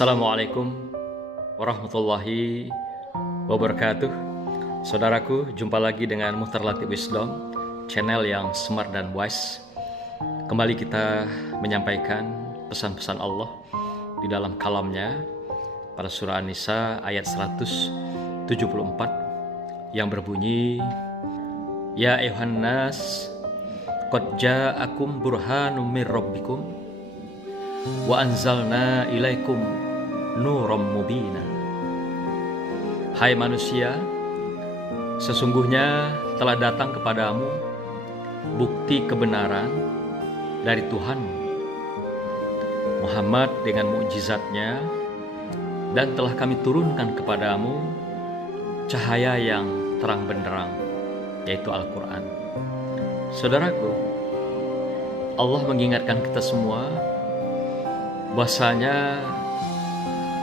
Assalamualaikum warahmatullahi wabarakatuh. Saudaraku, jumpa lagi dengan Muhtar Latif Wisdom, channel yang smart dan wise. Kembali kita menyampaikan pesan-pesan Allah di dalam kalamnya pada surah An-Nisa ayat 174 yang berbunyi, Ya ayuhan nas, qad ja'akum burhanum mir rabbikum wa anzalna ilaikum nuram mubina. Hai manusia, sesungguhnya telah datang kepadamu bukti kebenaran dari Tuhanmu, Muhammad dengan mukjizatnya, dan telah kami turunkan kepadamu cahaya yang terang benderang, yaitu Al-Quran. Saudaraku, Allah mengingatkan kita semua bahwasanya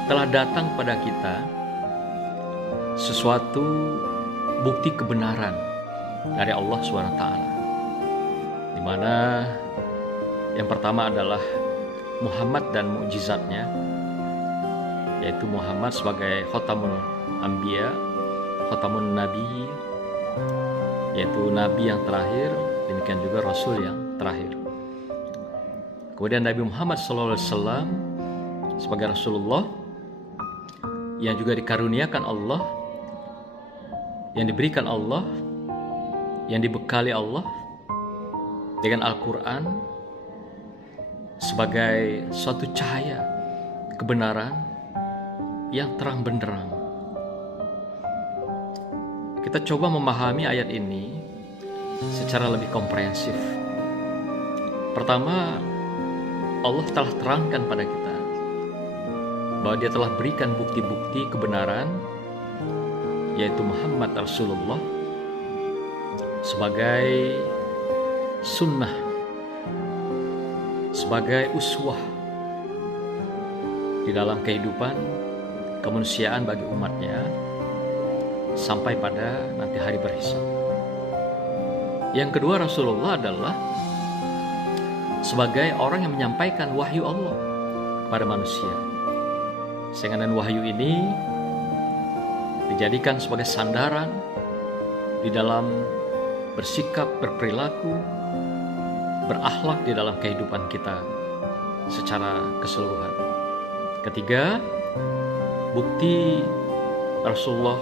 telah datang pada kita sesuatu bukti kebenaran dari Allah SWT, di mana yang pertama adalah Muhammad dan mukjizatnya, yaitu Muhammad sebagai Khotamun Anbiya, Khotamun Nabi, yaitu Nabi yang terakhir, demikian juga Rasul yang terakhir. Kemudian Nabi Muhammad SAW sebagai Rasulullah yang juga dikaruniakan Allah, yang diberikan Allah, yang dibekali Allah dengan Al-Quran sebagai suatu cahaya kebenaran yang terang benderang. Kita coba memahami ayat ini secara lebih komprehensif. Pertama, Allah telah terangkan pada kita bahwa Dia telah berikan bukti-bukti kebenaran, yaitu Muhammad Rasulullah sebagai sunnah, sebagai uswah di dalam kehidupan kemanusiaan bagi umatnya sampai pada nanti hari berhisab. Yang kedua, Rasulullah adalah sebagai orang yang menyampaikan wahyu Allah kepada manusia, sehingga dengan wahyu ini dijadikan sebagai sandaran di dalam bersikap, berperilaku, berakhlak di dalam kehidupan kita secara keseluruhan. Ketiga, bukti Rasulullah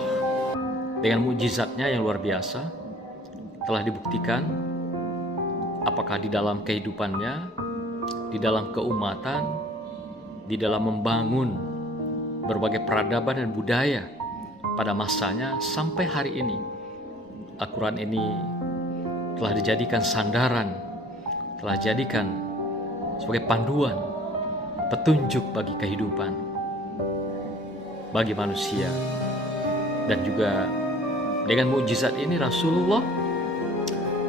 dengan mukjizatnya yang luar biasa telah dibuktikan apakah di dalam kehidupannya, di dalam keumatan, di dalam membangun berbagai peradaban dan budaya pada masanya sampai hari ini. Al-Quran ini telah dijadikan sandaran, telah dijadikan sebagai panduan, petunjuk bagi kehidupan, bagi manusia. Dan juga dengan mukjizat ini Rasulullah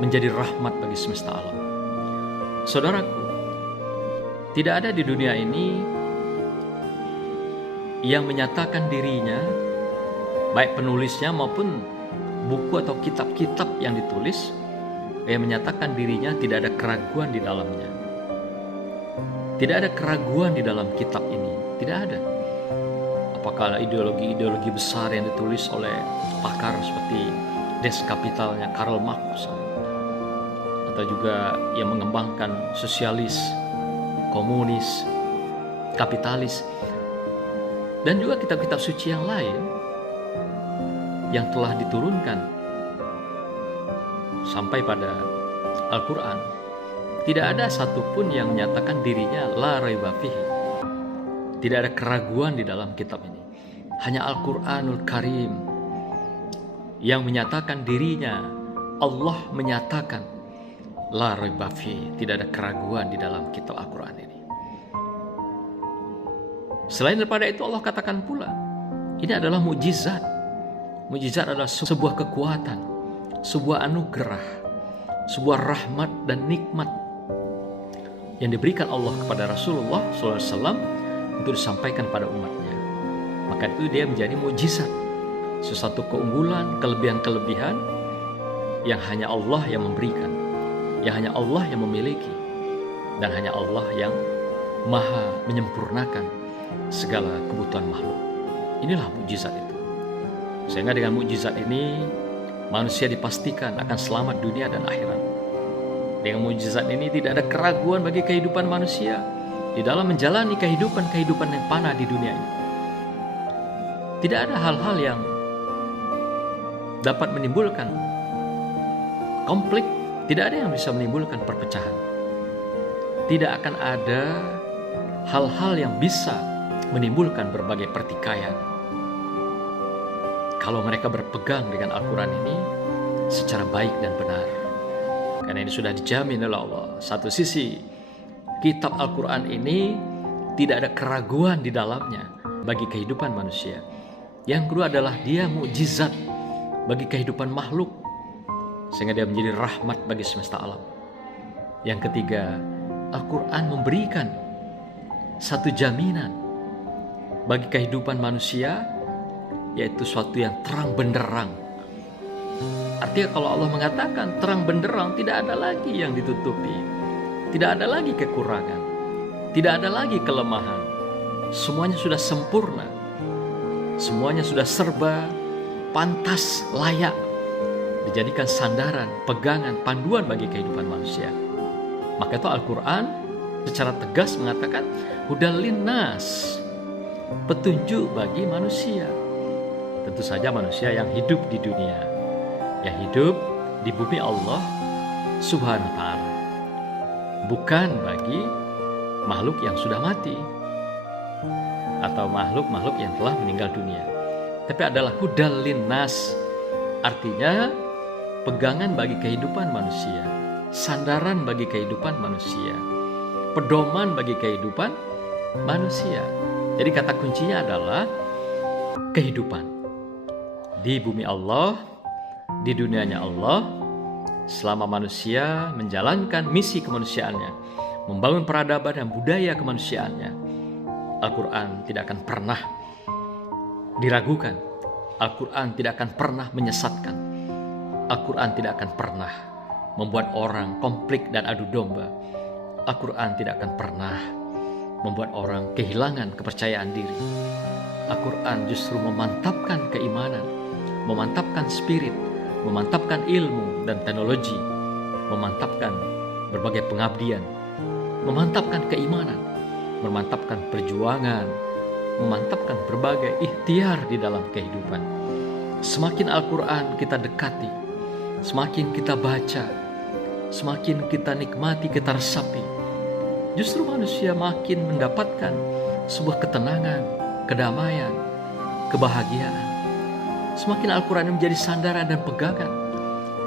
menjadi rahmat bagi semesta alam. Saudaraku, tidak ada di dunia ini yang menyatakan dirinya, baik penulisnya maupun buku atau kitab-kitab yang ditulis, yang menyatakan dirinya tidak ada keraguan di dalamnya. Tidak ada keraguan di dalam kitab ini, tidak ada. Apakah ideologi-ideologi besar yang ditulis oleh pakar seperti Des Kapitalnya Karl Marx, atau juga yang mengembangkan sosialis, komunis, kapitalis, dan juga kitab-kitab suci yang lain yang telah diturunkan sampai pada Al-Quran, tidak ada satupun yang menyatakan dirinya la raiba fihi, tidak ada keraguan di dalam kitab ini. Hanya Al-Quranul Karim yang menyatakan dirinya, Allah menyatakan la raiba fihi, tidak ada keraguan di dalam kitab Al-Quran ini. Selain daripada itu, Allah katakan pula, ini adalah mukjizat. Mukjizat adalah sebuah kekuatan, sebuah anugerah, sebuah rahmat dan nikmat yang diberikan Allah kepada Rasulullah SAW untuk disampaikan pada umatnya. Maka itu dia menjadi mukjizat, sesuatu keunggulan, kelebihan-kelebihan yang hanya Allah yang memberikan, yang hanya Allah yang memiliki, dan hanya Allah yang maha menyempurnakan segala kebutuhan makhluk. Inilah mukjizat itu. Sehingga dengan mukjizat ini manusia dipastikan akan selamat dunia dan akhirat. Dengan mukjizat ini tidak ada keraguan bagi kehidupan manusia di dalam menjalani kehidupan yang fana di dunia ini. Tidak ada hal-hal yang dapat menimbulkan konflik, tidak ada yang bisa menimbulkan perpecahan. Tidak akan ada hal-hal yang bisa menimbulkan berbagai pertikaian kalau mereka berpegang dengan Al-Quran ini secara baik dan benar. Karena ini sudah dijamin oleh Allah. Satu sisi, kitab Al-Quran ini tidak ada keraguan di dalamnya bagi kehidupan manusia. Yang kedua adalah dia mukjizat bagi kehidupan makhluk, sehingga dia menjadi rahmat bagi semesta alam. Yang ketiga, Al-Quran memberikan satu jaminan bagi kehidupan manusia, yaitu suatu yang terang benderang. Artinya kalau Allah mengatakan terang benderang, tidak ada lagi yang ditutupi, tidak ada lagi kekurangan, tidak ada lagi kelemahan. Semuanya sudah sempurna, semuanya sudah serba pantas, layak dijadikan sandaran, pegangan, panduan bagi kehidupan manusia. Maka itu Al-Quran secara tegas mengatakan hudal linnas, petunjuk bagi manusia. Tentu saja manusia yang hidup di dunia, yang hidup di bumi Allah Subhanahu wa ta'ala, bukan bagi makhluk yang sudah mati atau makhluk-makhluk yang telah meninggal dunia, tapi adalah hudal linnas, artinya pegangan bagi kehidupan manusia, sandaran bagi kehidupan manusia, pedoman bagi kehidupan manusia. Jadi kata kuncinya adalah kehidupan di bumi Allah, di dunianya Allah, selama manusia menjalankan misi kemanusiaannya, membangun peradaban dan budaya kemanusiaannya. Al-Quran tidak akan pernah diragukan, Al-Quran tidak akan pernah menyesatkan, Al-Quran tidak akan pernah membuat orang konflik dan adu domba. Al-Quran tidak akan pernah membuat orang kehilangan kepercayaan diri. Al-Quran justru memantapkan keimanan, memantapkan spirit, memantapkan ilmu dan teknologi, memantapkan berbagai pengabdian, memantapkan keimanan, memantapkan perjuangan, memantapkan berbagai ikhtiar di dalam kehidupan. Semakin Al-Quran kita dekati, semakin kita baca, semakin kita nikmati, kita resapi, justru manusia makin mendapatkan sebuah ketenangan, kedamaian, kebahagiaan. Semakin Al-Quran menjadi sandaran dan pegangan,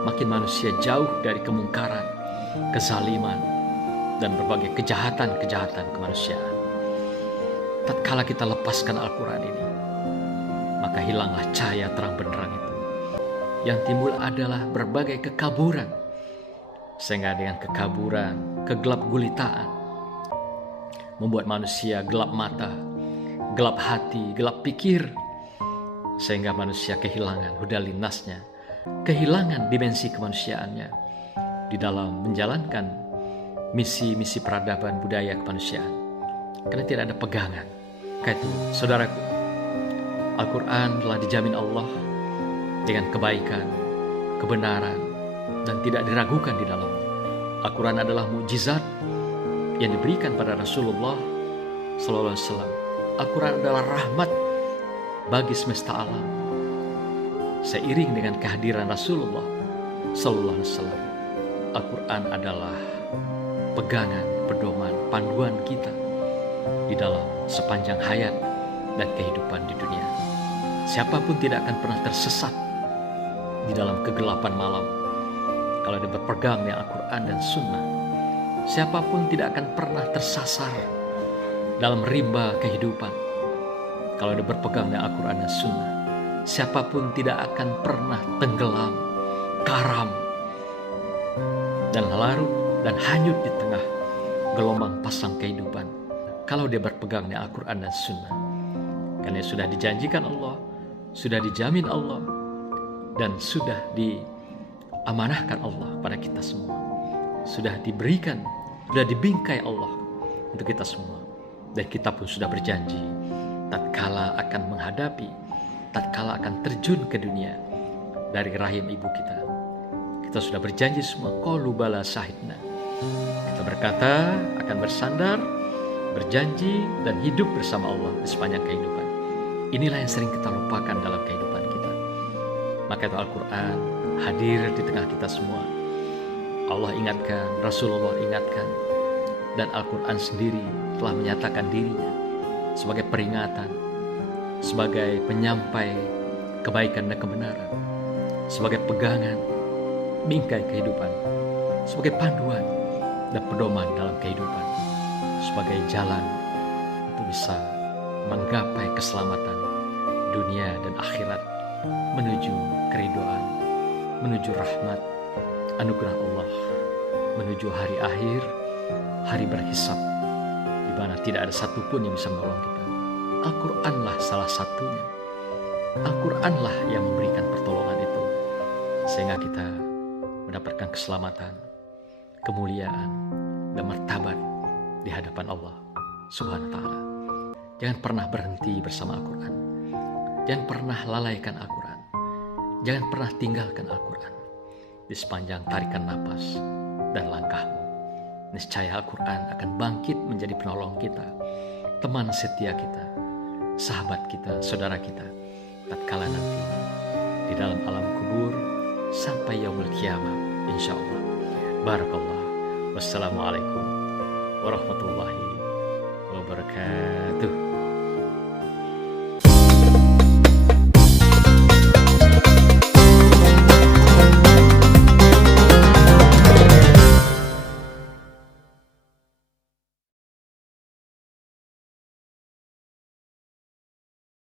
makin manusia jauh dari kemungkaran, kezaliman, dan berbagai kejahatan-kejahatan kemanusiaan. Tatkala kita lepaskan Al-Quran ini, maka hilanglah cahaya terang benderang itu. Yang timbul adalah berbagai kekaburan, sehingga dengan kekaburan, kegelap gulitaan, membuat manusia gelap mata, gelap hati, gelap pikir, sehingga manusia kehilangan hudal linnasnya, kehilangan dimensi kemanusiaannya di dalam menjalankan misi-misi peradaban budaya kemanusiaan, karena tidak ada pegangan. Karena itu, saudaraku, Al-Quran telah dijamin Allah dengan kebaikan, kebenaran, dan tidak diragukan di dalamnya. Al-Quran adalah mukjizat yang diberikan pada Rasulullah SAW. Al-Quran adalah rahmat bagi semesta alam. Seiring dengan kehadiran Rasulullah SAW, Al-Quran adalah pegangan, pedoman, panduan kita di dalam sepanjang hayat dan kehidupan di dunia. Siapapun tidak akan pernah tersesat di dalam kegelapan malam kalau dia berpegang dengan Al-Quran dan Sunnah. Siapapun tidak akan pernah tersasar dalam rimba kehidupan kalau dia berpegang dengan Al-Quran dan Sunnah. Siapapun tidak akan pernah tenggelam, karam, dan larut dan hanyut di tengah gelombang pasang kehidupan kalau dia berpegang dengan Al-Quran dan Sunnah. Karena sudah dijanjikan Allah, sudah dijamin Allah, dan sudah diamanahkan Allah pada kita semua. Sudah diberikan, sudah dibingkai Allah untuk kita semua. Dan kita pun sudah berjanji, tatkala akan menghadapi, tatkala akan terjun ke dunia dari rahim ibu kita sudah berjanji semua, qalu bala syahidna. Kita berkata akan bersandar, berjanji, dan hidup bersama Allah di sepanjang kehidupan. Inilah yang sering kita lupakan dalam kehidupan kita. Maka itu Al-Quran hadir di tengah kita semua. Allah ingatkan, Rasulullah ingatkan, dan Al-Quran sendiri telah menyatakan dirinya sebagai peringatan, sebagai penyampai kebaikan dan kebenaran, sebagai pegangan, bingkai kehidupan, sebagai panduan dan pedoman dalam kehidupan, sebagai jalan untuk bisa menggapai keselamatan dunia dan akhirat, menuju keridhaan, menuju rahmat, anugerah Allah, menuju hari akhir, hari berhisab, di mana tidak ada satupun yang bisa menolong kita. Al-Quranlah salah satunya. Al-Quranlah yang memberikan pertolongan itu, sehingga kita mendapatkan keselamatan, kemuliaan, dan martabat di hadapan Allah Subhanahu wa Ta'ala. Jangan pernah berhenti bersama Al-Quran. Jangan pernah lalaikan Al-Quran. Jangan pernah tinggalkan Al-Quran di sepanjang tarikan napas dan langkahmu. Niscaya Al-Quran akan bangkit menjadi penolong kita, teman setia kita, sahabat kita, saudara kita, tatkala nanti di dalam alam kubur sampai yaumul qiyamah, insyaallah. Barakallah. Wassalamualaikum warahmatullahi wabarakatuh.